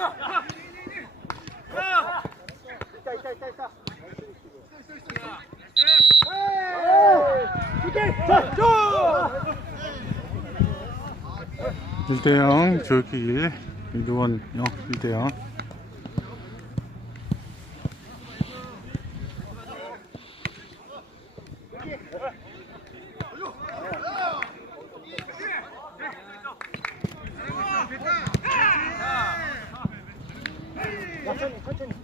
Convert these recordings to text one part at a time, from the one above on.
있다 있다 있다 있다 1대0 조이킥 1 유두원 0 1대0 천천히 천천히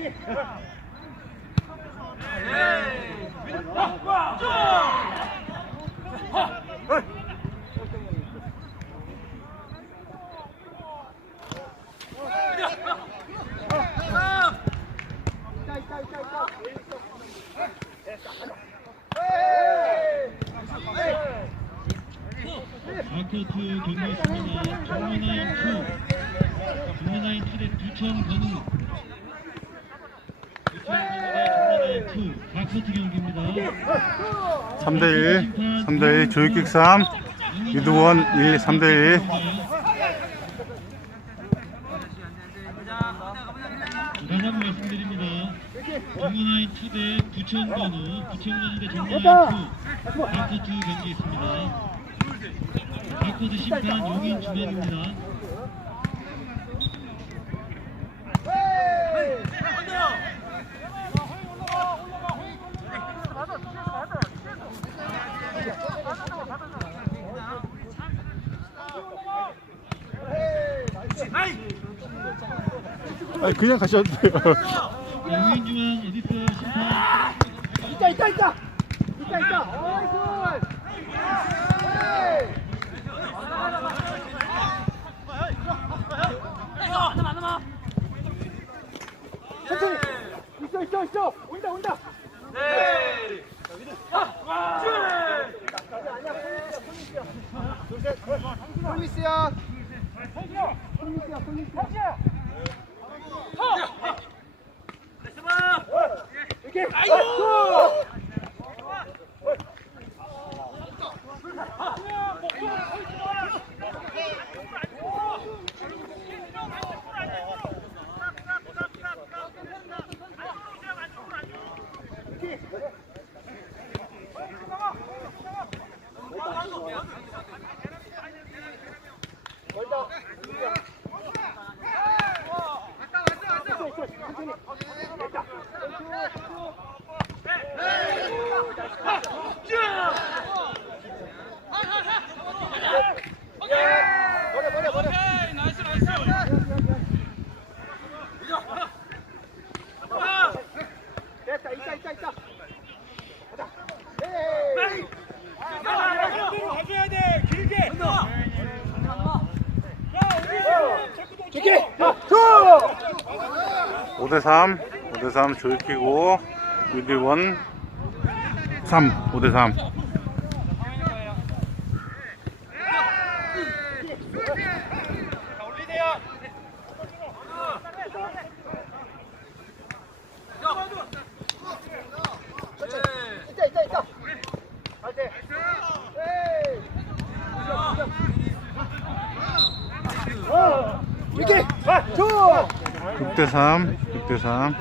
ハハハハ! 3대1 3대1 조이킥 3 유두원 1 3대1 다시 한번 말씀드립니다. 정문하인 투대 두천 건우. 두천 건우 대 정문하인 투. 아크투 경기 있습니다. 바코드 심판 용인 주변입니다. 아니 그냥 가셔도 돼요 용인 중앙 에디터 심판. 있다 있다 있다 있다 있다 어이 천천히 있어 있어 있어 온다 온다 폴리스야 폴리스야 폴리스야 이렇게 아이고 버려 버려 버려 됐다 있다 있다 있다 가자 에이 가줘야 돼 길게 저기 투 5대3 5대3 조이킥 5 유두원 3 5대3 있다 있다 있다 갈때 에이 어 이렇게 투 6대3 6대3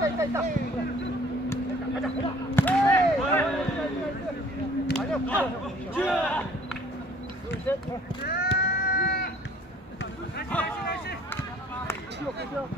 천천히 있다 가자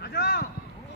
가자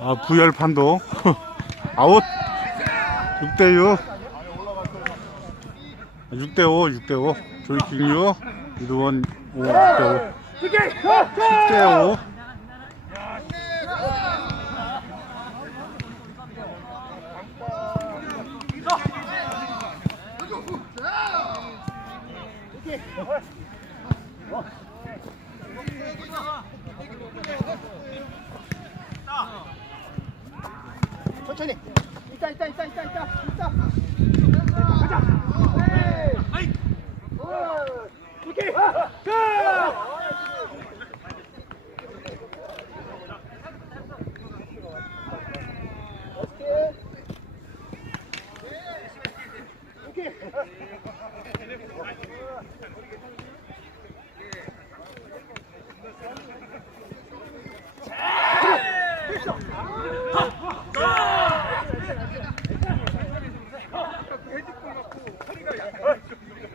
아, 부열 판도. 아웃. 6대6. 6대5, 6대5. 조이킹 6. 이두원 5, 6대5. 10대5. 천천히. 있다, 있다, 있다, 있다, 있다, 있다. 가자. 에이. 어. 오케이. 가. 오케이.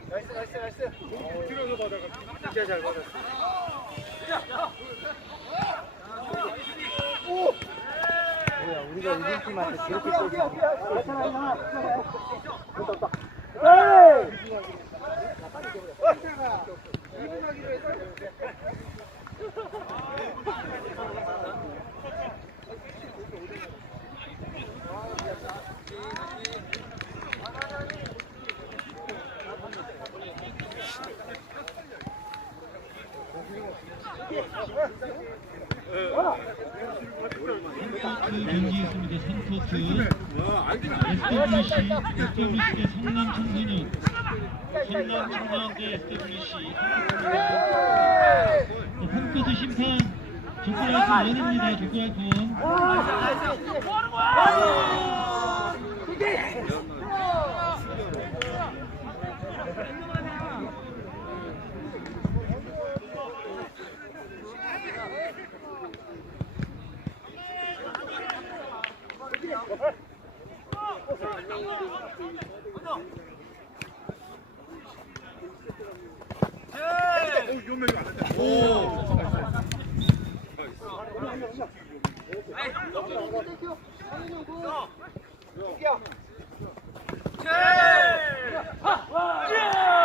나이스, 나이스, 나이스. 진짜 잘 받았어. 오! 뭐야, 우리가 이긴 팀한테 저렇게 또 괜찮아, 괜찮아. 됐다, 됐다. 에이! 그 경기 있습니다. 3코트 SWC, SWC 대 성남 청소년 성남 청년 대 SWC 3코트 심판 조그라이프 원입니다. 조그라이프 오케이!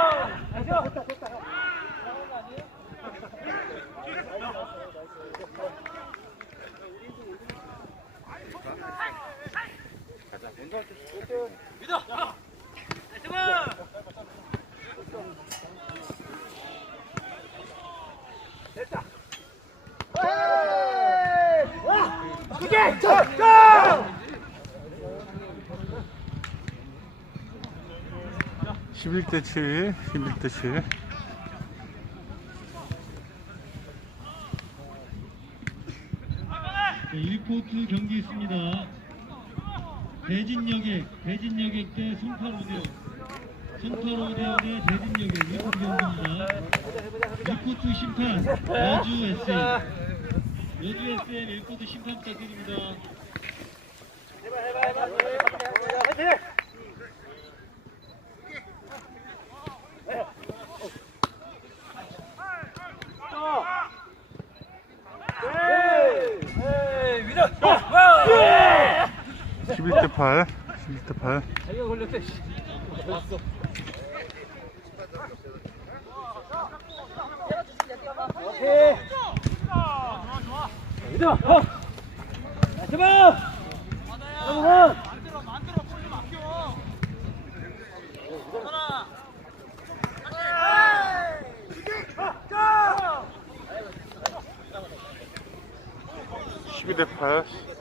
11대 7. 11대 7. 네, 1코트 경기 있습니다. 대진여객, 대진여객 대 송파로데오. 송파로데오 대 대진여객 1코트 경기입니다. 1코트 심판 여주 SM. 여주 SM 1코트 심판 부탁드립니다. 에이! 에이! 11대 8. 11대 8. 자기가 걸렸대. 봤어. 오케이. 위로! 어! 자, 제발! 여러분! 8잘 들었어. 잘 들었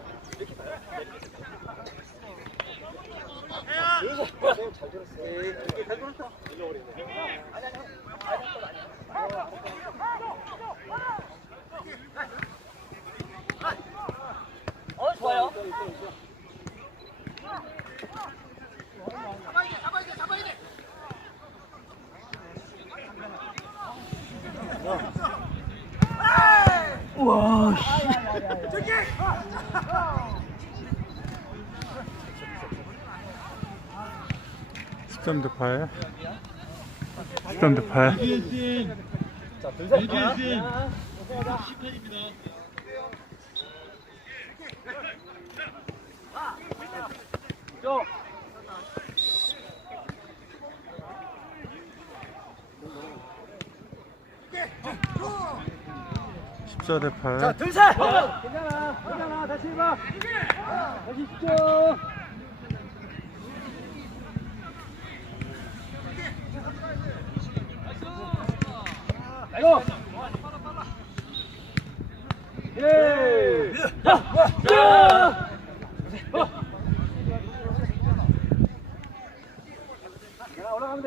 씨. 13대8 13대8 LBSM 자, 심판입니다. 좀. 14대8 자, 둘셋. 괜찮아, 괜찮아. 다시 해봐. 다시 집중. 아이고. 예. 야, 야. 어. 올라가면!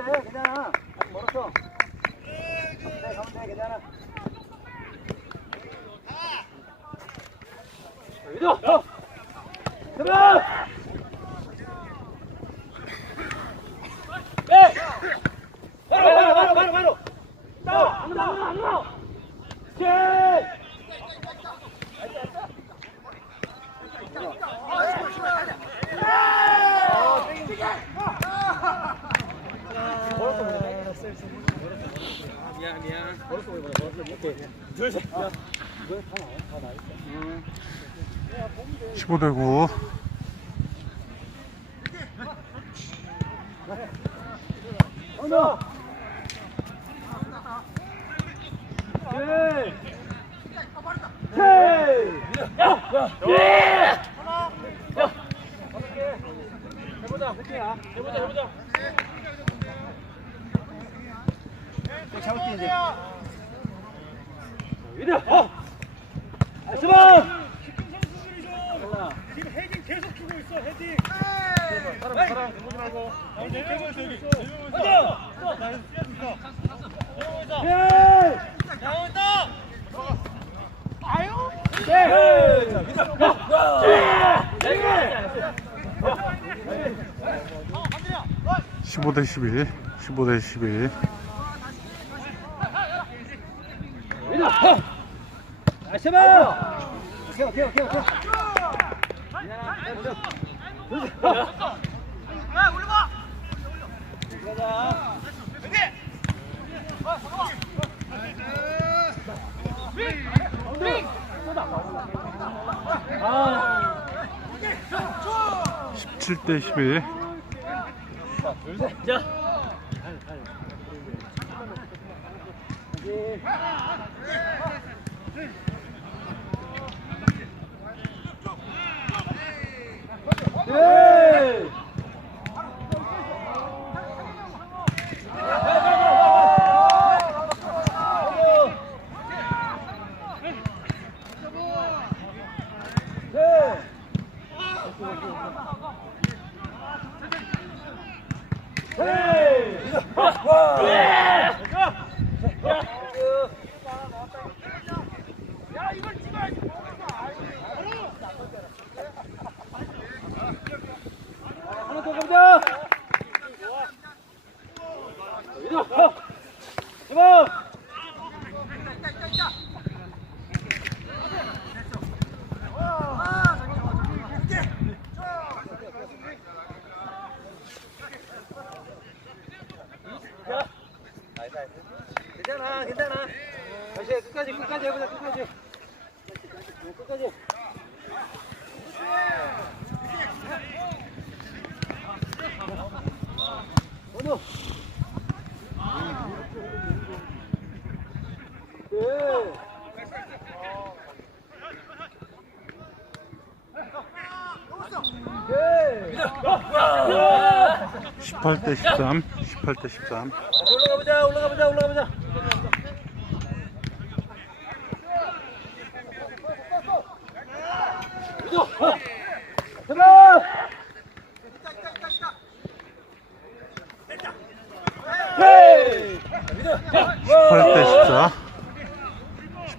어! 바로, 바로, 바로, 바로, 바로! 미안, 미안. 멀었어, 멀었어, 멀었어. 이렇게. 둘, 셋. 야, 이거 다 나와, 다 나와. 음. 15대 9 하나. 셋. 셋. 야, 야, 예. 야. 해보자, 해보자, 해보자, 잡을게 이제. 위로. 어. 나이스만. 지금 헤딩 계속 주고 있어 헤딩 사람, 사람 보지 말고. 계속 있어 여기 가자. 나이스 뛰어준다 예. 나온다 예. 15대 11 15대 11 다시 봐. 오케이 오케이 오케이 오케이. 야, 올려봐. 가자. 아, 17대 11 자. 네. 네. 가보자. 위로. 잡아. 괜찮아, 괜찮아. 다시 해, 끝까지, 끝까지 해보자, 끝까지. 어, 끝까지. 어머. 네. 18대 13 18대 13 올라가보자 올라가보자 올라가보자. 어. 들어. 헤이. 18대 14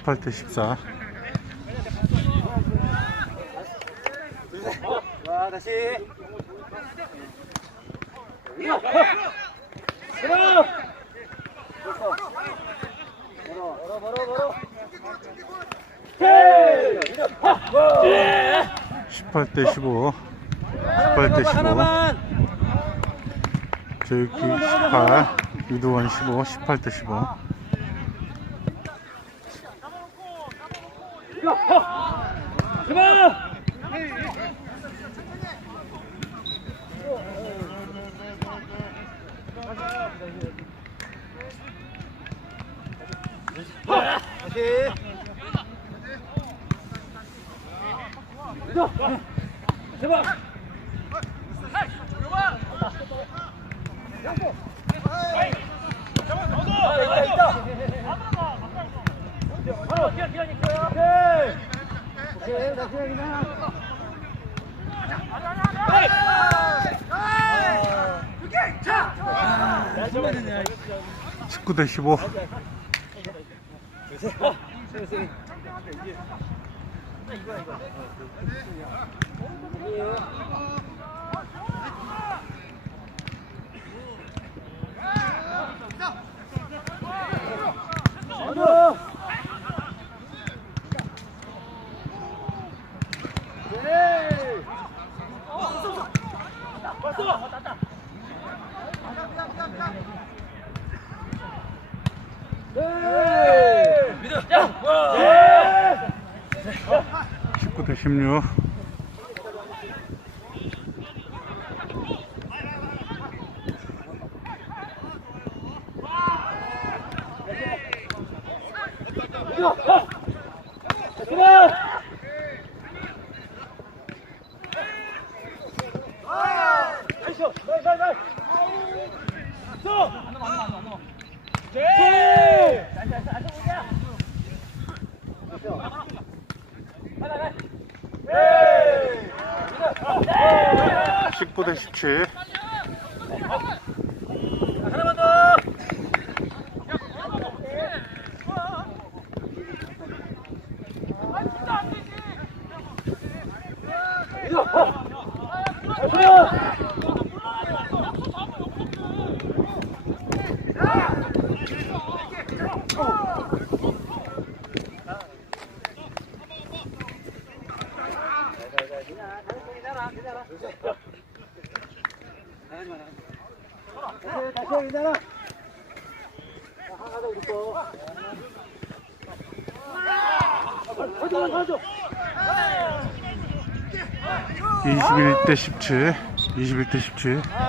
18대 14 18대 15. 18대 15. 하나만! 제이킥 18. 이두원 15. 18대 15. 그만! 다시. 제발. 다시 19대 15. 예! 19대 16. 그만! 나이스! 나이스, 나이스, 나이스! 쏘! 네! 19 대 17. 하나만 더! 다시, 다시, 괜찮아. 하나 더 우리 거. 가져, 가져. 21대 17. 21대 17. 아, 예.